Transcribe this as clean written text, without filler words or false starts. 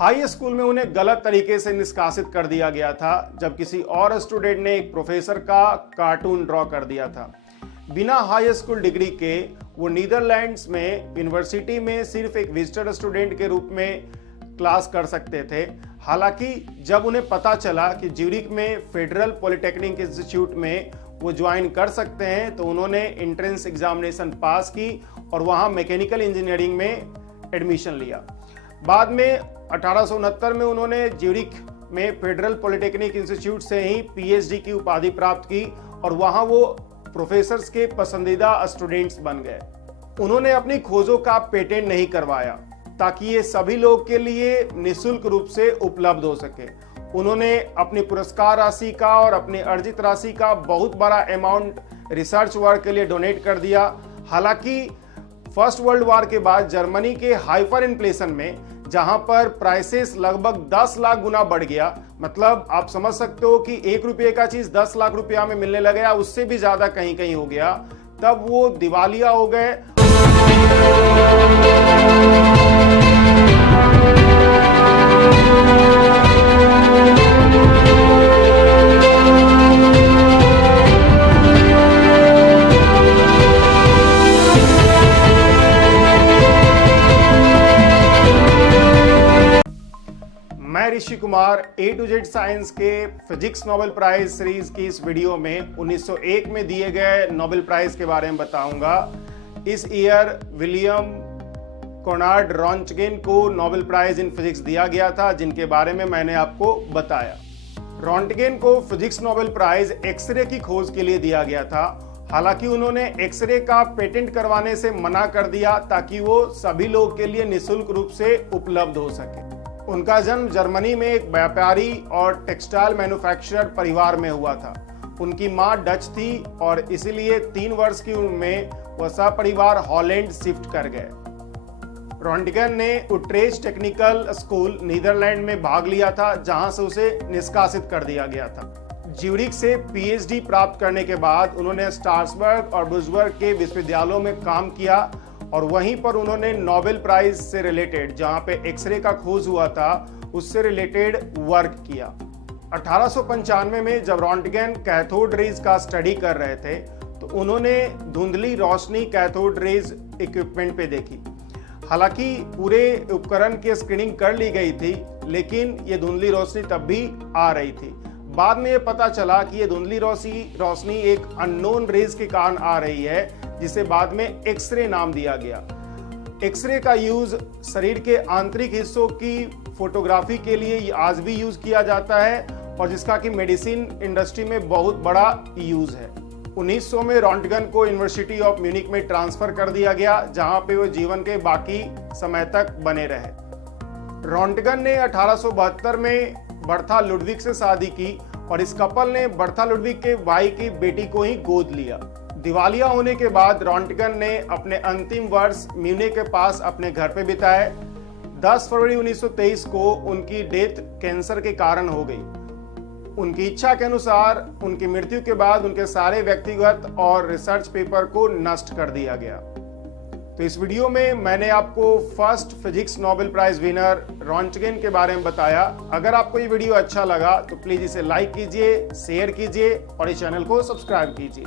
High school में उन्हें गलत तरीके से निष्कासित कर दिया गया था जब किसी और स्टूडेंट ने एक प्रोफेसर का कार्टून ड्रॉ कर दिया था। बिना हाई स्कूल डिग्री के वो नीदरलैंड्स में यूनिवर्सिटी में सिर्फ एक विजिटर स्टूडेंट के रूप में क्लास कर सकते थे। हालांकि जब उन्हें पता चला कि ज्यूरिख में फेडरल पॉलिटेक्निक इंस्टीट्यूट में वो ज्वाइन कर सकते हैं तो उन्होंने एंट्रेंस एग्जामिनेशन पास की और वहाँ मैकेनिकल इंजीनियरिंग में एडमिशन लिया। बाद में 1869 में उन्होंने ज्यूरिख में फेडरल पॉलिटेक्निक इंस्टीट्यूट से ही पीएचडी की उपाधि प्राप्त की और वहाँ वो प्रोफेसर्स के पसंदीदा स्टूडेंट्स बन गए। उन्होंने अपनी खोजों का पेटेंट नहीं करवाया ताकि ये सभी लोग के लिए निःशुल्क रूप से उपलब्ध हो सके। उन्होंने अपनी पुरस्कार राशि का और अपनी अर्जित राशि का बहुत बड़ा अमाउंट रिसर्च वर्क के लिए डोनेट कर दिया। हालांकि फर्स्ट वर्ल्ड वॉर के बाद जर्मनी के हाइपर इन्फ्लेशन में जहां पर प्राइसेस लगभग 10 लाख गुना बढ़ गया, मतलब आप समझ सकते हो कि 1 रुपये का चीज 10 लाख रुपया में मिलने लग गया, उससे भी ज्यादा कहीं कहीं हो गया, तब वो दिवालिया हो गए। मैं Rishi Kumar A to Z science के फिजिक्स नोबेल प्राइज सीरीज की इस वीडियो में 1901 में दिए गए नोबेल प्राइज के बारे में बताऊंगा। इस ईयर विलियम कोनार्ड रॉन्टगेन को नोबेल प्राइज इन फिजिक्स दिया गया था, जिनके बारे में मैंने आपको बताया। रॉन्टगेन को फिजिक्स नोबेल प्राइज एक्सरे की खोज के लिए दिया गया था। हालांकि उन्होंने एक्सरे का पेटेंट करवाने से मना कर दिया ताकि वो सभी लोग के लिए निःशुल्क रूप से उपलब्ध हो सके। उनका जन्म जर्मनी में एक व्यापारी और टेक्सटाइल मैन्युफैक्चरर परिवार में हुआ था। उनकी मां डच थी और इसीलिए 3 वर्ष की उम्र में वह सपरिवार हॉलैंड शिफ्ट कर गए। रॉन्टगेन ने उट्रेच टेक्निकल स्कूल नीदरलैंड में भाग लिया था, जहां से उसे निष्कासित कर दिया गया था। ज्यूरिख से पीएचडी प्राप्त करने के बाद उन्होंने स्ट्रासबर्ग और बुर्जबर्ग के विश्वविद्यालयों में काम किया और वहीं पर उन्होंने नोबेल प्राइज से रिलेटेड, जहां पे एक्सरे का खोज हुआ था, उससे रिलेटेड वर्क किया। 1895 में जब रॉन्टगेन कैथोड रेज का स्टडी कर रहे थे तो उन्होंने धुंधली रोशनी कैथोड रेज इक्विपमेंट पे देखी। हालांकि पूरे उपकरण की स्क्रीनिंग कर ली गई थी, लेकिन ये धुंधली रोशनी तब भी आ रही थी। बाद में ये पता चला कि ये धुंधली रोशनी एक अननोन रेज के कारण आ रही है, जिसे बाद में एक्सरे नाम दिया गया। एक्सरे का यूज शरीर के आंतरिक हिस्सों की फोटोग्राफी के लिए आज भी यूज किया जाता है और जिसका कि मेडिसिन इंडस्ट्री में बहुत बड़ा यूज है। 1900 में रॉन्टगेन को यूनिवर्सिटी ऑफ म्यूनिक में ट्रांसफर कर दिया गया, जहां पे वो जीवन के बाकी समय तक बने रहे। रॉन्टगेन ने 1872 में बर्था लुडविग से शादी की और इस कपल ने बर्था लुडविग के भाई की बेटी को ही गोद लिया। दिवालिया होने के बाद रॉन्टगेन ने अपने अंतिम वर्ष म्यूनिक के पास अपने घर पे बिताए। 10 फरवरी 1923 को उनकी डेथ कैंसर के कारण हो गई। उनकी इच्छा के अनुसार उनकी मृत्यु के बाद उनके सारे व्यक्तिगत और रिसर्च पेपर को नष्ट कर दिया गया। तो इस वीडियो में मैंने आपको first physics Nobel prize winner Roentgen के बारे में बताया। अगर आपको ये वीडियो अच्छा लगा तो प्लीज इसे लाइक कीजिए, शेयर कीजिए और इस चैनल को सब्सक्राइब कीजिए।